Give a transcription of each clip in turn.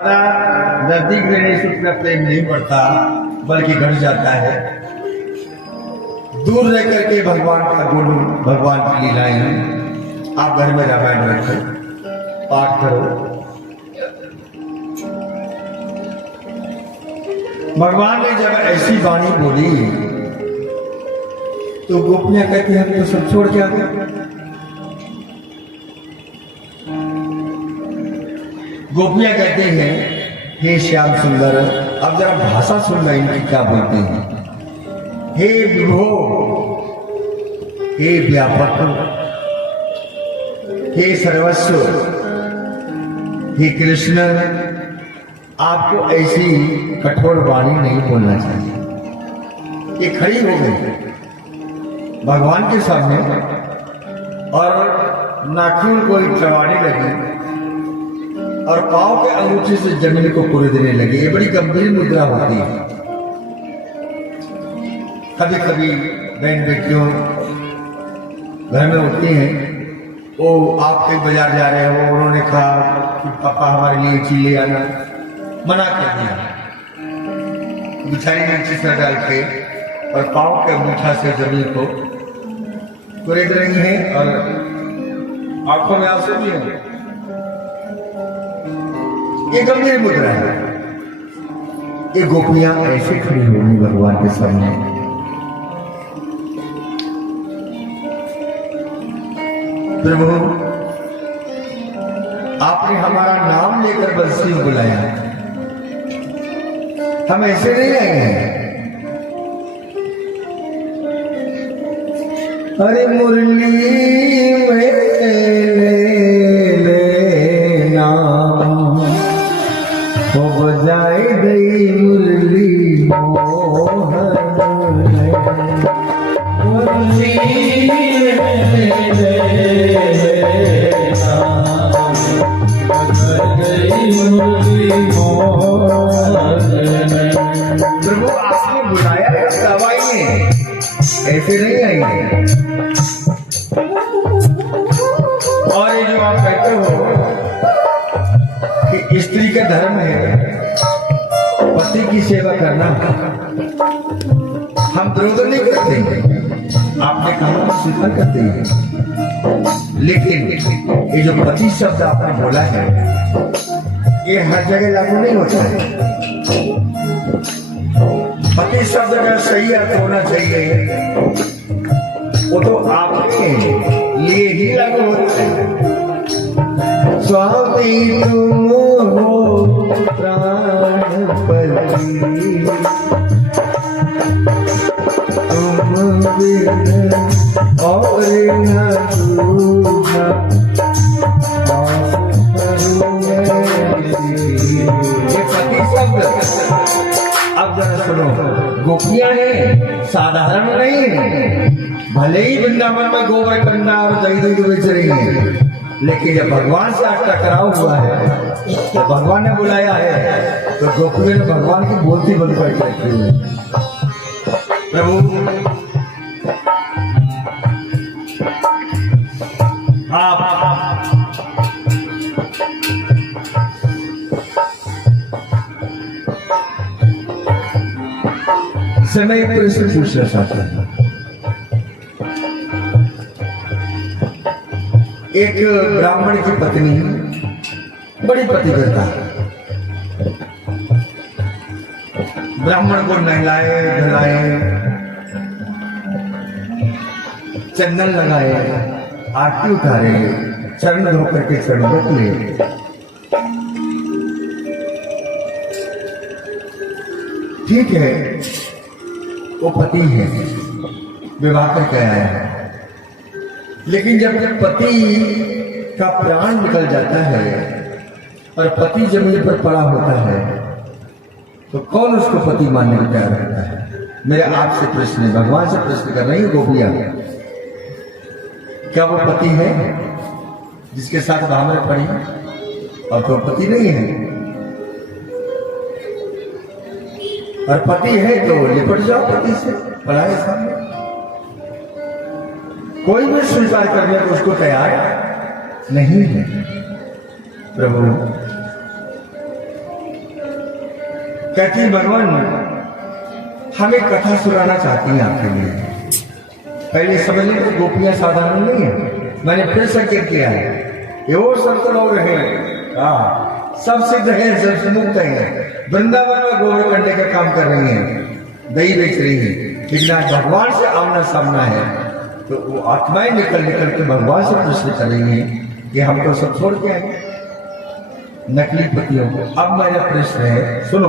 नजदीक रहने से उतना प्रेम नहीं बढ़ता बल्कि घट जाता है। दूर रह करके भगवान का गुण, भगवान की लीलाएं हैं। आप घर में रामायण रखो, पाठ करो। भगवान ने जब ऐसी वाणी बोली तो गोपियां कहती हैं तो सब छोड़ के आ गए। गोपियां कहते हैं हे श्याम सुंदर, अब जरा भाषा सुनना इनकी क्या बोलते हैं। हे विभो, हे व्यापक, हे सर्वस्व, हे कृष्ण, आपको ऐसी कठोर वाणी नहीं बोलना चाहिए। ये खड़ी हो गई भगवान के सामने और नाखून को चबाने लगी और पांव के अंगूठे से जमीन को पूरे देने लगे। ये बड़ी गंभीर मुद्रा होती है। कभी कभी बहन बेटियों घर में होती हैं, वो आप कहीं बाजार जा रहे हो, उन्होंने कहा कि पापा हमारे लिए चीज ले आना, मना कर दिया। बिछाई नीचे सर डाल के और पांव के अंगूठा से जमीन को कुरेद रही हैं और आंखों में आंसू भी हैं। ये गंभीर मुद्रा है। ये गोपियां ऐसे खड़ी होंगी भगवान के सामने। प्रभु, आपने हमारा नाम लेकर बंसी में बुलाया, हम ऐसे नहीं आएंगे। अरे मुरली में बजाए गई मुरली मोहन प्रभु, आपने बुलाया है, तब आएंगे, ऐसे नहीं आएंगे। और ये जो आप कहते हो कि स्त्री का धर्म है पति की सेवा करना, हम विरोध नहीं करते, आपने कहा स्वीकार करते हैं। लेकिन ये जो पति शब्द आपने बोला है, ये हर जगह लागू नहीं होता है। पति शब्द का सही अर्थ होना चाहिए, वो तो आपके लिए ही लागू होता है। स्वामी तुम हो प्राणपति, तुम बिन और न दूजा, ये पति शब्द अब जरा सुनो। गोपियां हैं, साधारण नहीं है। भले ही वृंदावन में गोबर कंडा और दही दूध बेच रही है, लेकिन जब भगवान से टकराव हुआ है, तो भगवान ने बुलाया है, तो गोपियों ने भगवान की बोलती बंद कर रखी हुई। प्रभु, आप समय प्रश्न पूछना चाहते हैं। एक ब्राह्मण की पत्नी बड़ी पतिव्रता, ब्राह्मण को नहलाए धुलाए, चंदन लगाए, आरती उतारे, चरण धो करके चरणवत ले। ठीक है, वो पति है, विवाह करके आया है। लेकिन जब पति का प्राण निकल जाता है और पति जमीन पर पड़ा होता है, तो कौन उसको पति मानने को तैयार रहता है। मेरा आपसे प्रश्न है, भगवान से प्रश्न कर रही है गोपियां, क्या वो पति है जिसके साथ भावना पड़ी? और तो पति नहीं है। और पति है तो लिपट जाओ पति से, पढ़ाए सामने। कोई भी स्वीकार करने को उसको तैयार नहीं है। प्रभु कहती है भगवान हमें कथा सुनाना चाहती हैं आपके लिए। पहले समझ लें गोपियां साधारण नहीं है, मैंने फिर संकेत किया है ये वो संत लोग हैं, सब सिद्ध है, सब मुक्त है, वृंदावन में गोबर करने का काम कर रही हैं, दही बेच रही है, लेकिन आज भगवान से आमना सामना है तो वो आत्माएं निकल निकल के भगवान से प्रश्न कर रही हैं कि हम तो सब छोड़ के आए नकली पतियों को। अब मेरा प्रश्न है, सुनो,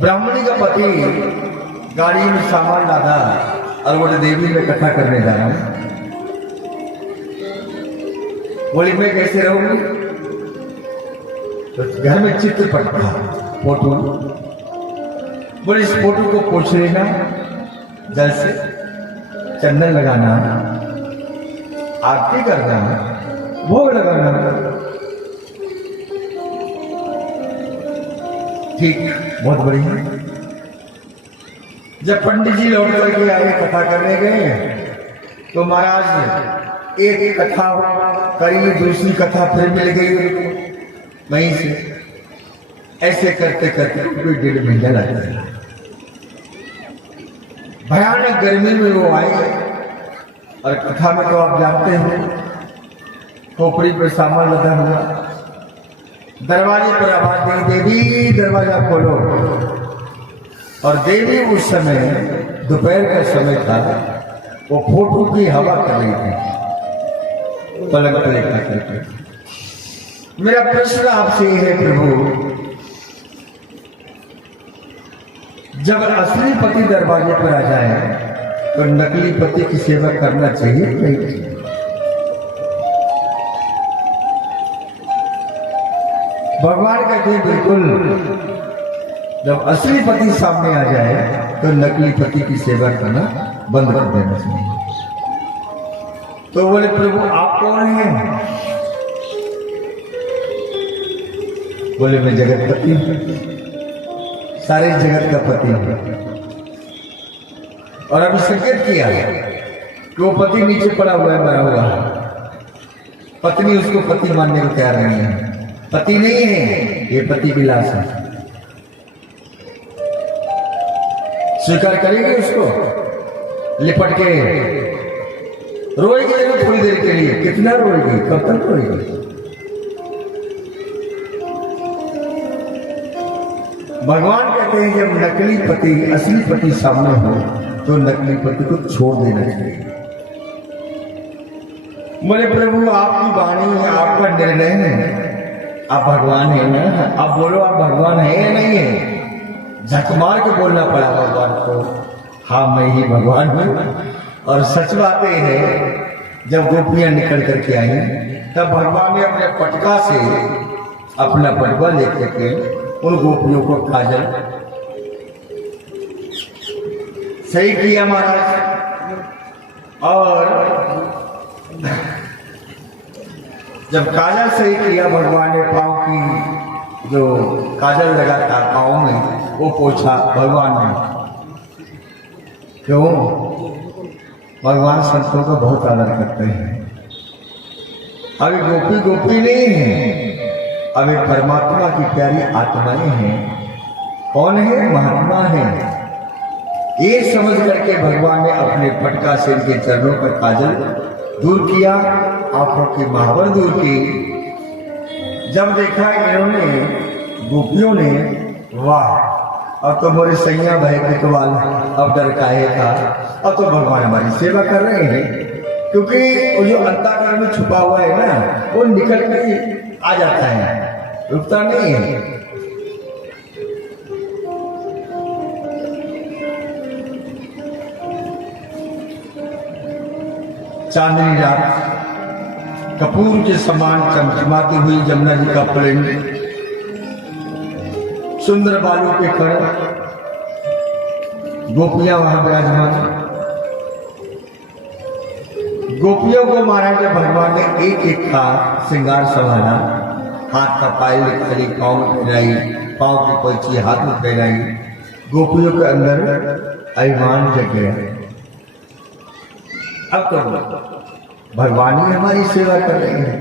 ब्राह्मणी का पति गाड़ी में सामान लादा और बोले देवी में इकट्ठा करने जा रहा हूं, बोली मैं कैसे रहूंगी? तो घर में चित्रपट था फोटो, बोले इस फोटो को पोंछ लेना जल से, चंदन लगाना, आरती करना, भोग लगाना। ठीक, बहुत बढ़िया। जब पंडित जी लौट करके आए कथा करने गए तो महाराज एक कथा करी, दूसरी कथा फिर मिल गई उनको वहीं से, ऐसे करते करते कोई 1.5 महीना लग गया। भयानक गर्मी में वो आए और कथा में तो आप जानते हो खोपड़ी पर सामान लदा हुआ, दरवाजे पर आवाज दी देवी दरवाजा खोलो, और देवी उस समय दोपहर का समय था, वो फोटो की हवा कर रही थी पलंग पर लेटा करके। मेरा प्रश्न आपसे ये है प्रभु, जब असली पति दरवाजे पर आ जाए तो नकली पति की सेवा करना चाहिए नहीं चाहिए? भगवान कहते हैं बिल्कुल, जब असली पति सामने आ जाए तो नकली पति की सेवा करना बंद कर देना चाहिए। तो बोले प्रभु आप कौन हैं? बोले मैं जगत पति हूं, सारे जगत का पति हूं। और अभी संकेत किया है कि वो पति नीचे पड़ा हुआ है, मरा हुआ है, पत्नी उसको पति मानने को तैयार नहीं है, पति नहीं है ये, पति की लाश है। स्वीकार करेगी उसको? लिपट के रोएगी थोड़ी देर के लिए, कितना रोएगी, कब तक रोएगी? भगवान कहते हैं जब नकली पति असली पति सामने हो तो नकली पति को छोड़ देना चाहिए। बोले प्रभु आपकी वाणी है, आपका निर्णय है, आप भगवान है ना, आप बोलो आप भगवान है या नहीं है? झक मार के बोलना पड़ा भगवान को, हाँ मैं ही भगवान हूं। और सच बात यह है जब गोपियां निकल करके आई तब भगवान ने अपने पटका से अपना पटवा लेकर के उन गोपियों को काजल सही किया महाराज। और जब काजल सही किया भगवान ने पाँव की जो काजल लगा था पाँव में वो पोछा भगवान ने। क्यों? भगवान संतों का बहुत आदर करते हैं। अभी गोपी गोपी नहीं है, अभी परमात्मा की प्यारी आत्माएं हैं। कौन है? महात्मा है। ये समझ करके भगवान ने अपने पटका से इनके चरणों पर काजल दूर किया, आंखों की महावर दूर की। जब देखा इन्होंने गोपियों ने, वाह अब तो मोरे सैया भय पिकवाल, अब डर काहे था, अब तो भगवान हमारी सेवा कर रहे हैं। क्योंकि वो जो अंतःकरण में छुपा हुआ है ना, वो निकल कर आ जाता है, रुकता नहीं है। चांदनी रात कपूर के समान चमचमाती हुई जमुना जी का प्लेन, सुंदर बालों के कण, गोपियां वहां विराजमान। गोपियों को महाराज भगवान ने एक एक का श्रृंगार संभाला, हाथ का पायल खड़ी, पाँव में फैलाई, पाँव की पोंछी हाथ में फैलाई। गोपियों के अंदर अभिमान जग गया, अब तो भगवान ही हमारी सेवा कर रहे हैं।